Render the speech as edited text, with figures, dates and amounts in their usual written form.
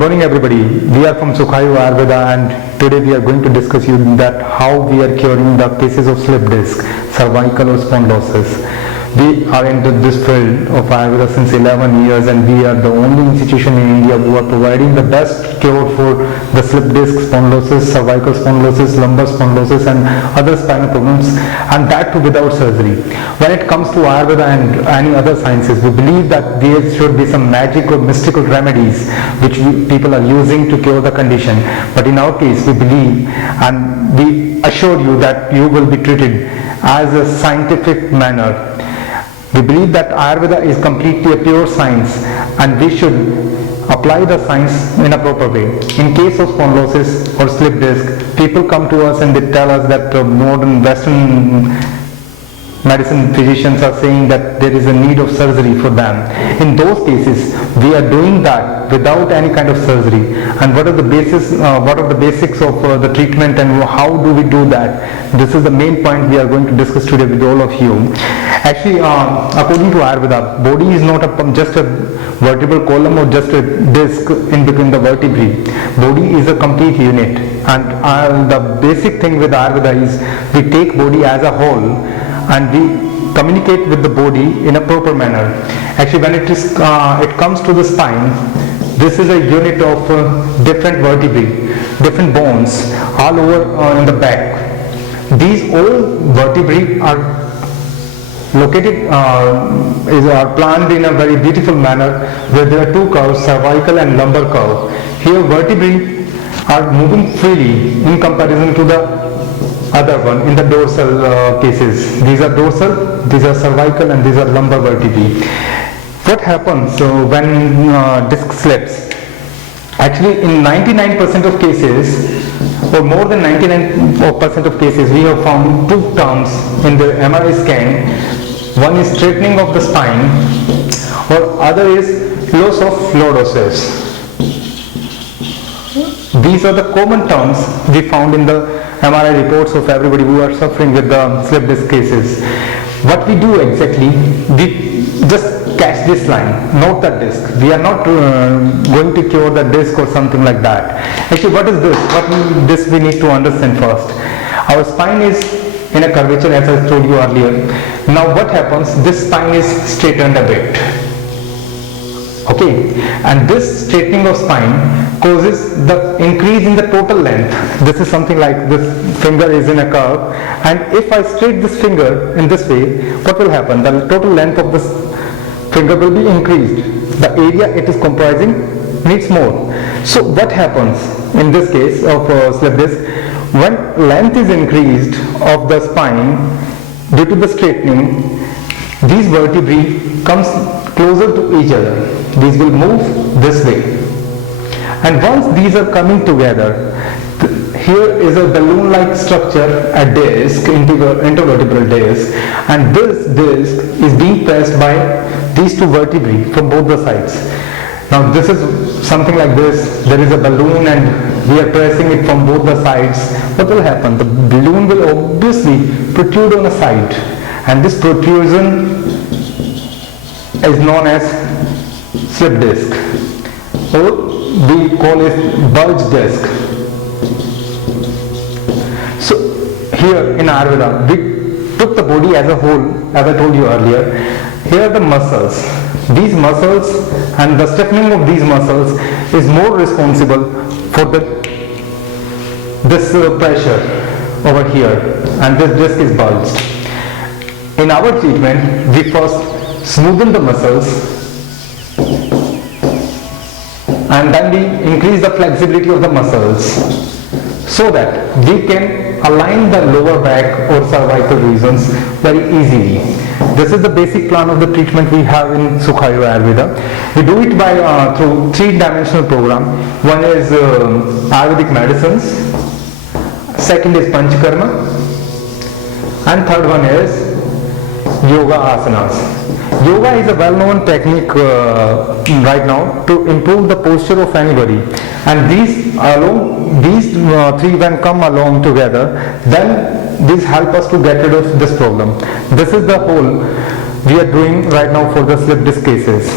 morning everybody. We are from Ayurveda and today we are going to discuss you that how we are curing the cases of slip disc, cervical or spondylosis. We are into this field of Ayurveda since 11 years and we are the only institution in India who are providing the best cure for the slip disc, spondylosis, cervical spondylosis, lumbar spondylosis and other spinal problems, and that too without surgery. When it comes to Ayurveda and any other sciences, we believe that there should be some magic or mystical remedies which people are using to cure the condition. But in our case, we believe and we assure you that you will be treated as a scientific manner. We believe that Ayurveda is completely a pure science and we should apply the science in a proper way. In case of spondylosis or slip disc, people come to us and they tell us that modern Western medicine physicians are saying that there is a need of surgery for them. In those cases, we are doing that without any kind of surgery. And what are the basics of the treatment and how do we do that? This is the main point we are going to discuss today with all of you. Actually, according to Ayurveda, body is not just a vertebral column or just a disc in between the vertebrae. Body is a complete unit. And the basic thing with Ayurveda is we take body as a whole and we communicate with the body in a proper manner. Actually, when it comes to the spine, this is a unit of different vertebrae, different bones all over in the back. These all vertebrae are located, are planned in a very beautiful manner where there are two curves, cervical and lumbar curve. Here vertebrae are moving freely in comparison to the other one in the dorsal cases. These are dorsal, these are cervical and these are lumbar vertebrae. What happens when disc slips? Actually, in 99% of cases or more than 99% of cases, we have found two terms in the MRI scan. One is straightening of the spine or other is loss of lordosis. These are the common terms we found in the MRI reports of everybody who are suffering with the slip disc cases. What we do exactly, we just catch this line, not the disc. We are not going to cure the disc or something like that. Actually, what is this? This we need to understand first. Our spine is in a curvature as I told you earlier. Now what happens? This spine is straightened a bit. Okay, and this straightening of spine causes the increase in the total length. This is something like this finger is in a curve, and if I straight this finger in this way, what will happen? The total length of this finger will be increased. The area it is comprising needs more. So what happens in this case of slip disc? When length is increased of the spine due to the straightening, these vertebrae comes closer to each other. These will move this way. And once these are coming together, here is a balloon-like structure, a disc, intervertebral disc, and this disc is being pressed by these two vertebrae from both the sides. Now this is something like this. There is a balloon and we are pressing it from both the sides. What will happen? The balloon will obviously protrude on a side, and this protrusion is known as slip disc, or we call it bulge disc. So here in Ayurveda, we took the body as a whole, as I told you earlier. Here are the muscles. These muscles and the stiffening of these muscles is more responsible for this pressure over here, and this disc is bulged. In our treatment, we first smoothen the muscles and then we increase the flexibility of the muscles so that we can align the lower back or cervical regions very easily. This is the basic plan of the treatment we have in Sukhayo Ayurveda. We do it by through three-dimensional program. One is Ayurvedic medicines, second is Panchakarma, and third one is Yoga asanas. Yoga is a well-known technique right now to improve the posture of anybody, and these three when come along together, then these help us to get rid of this problem. This is the whole we are doing right now for the slip disc cases.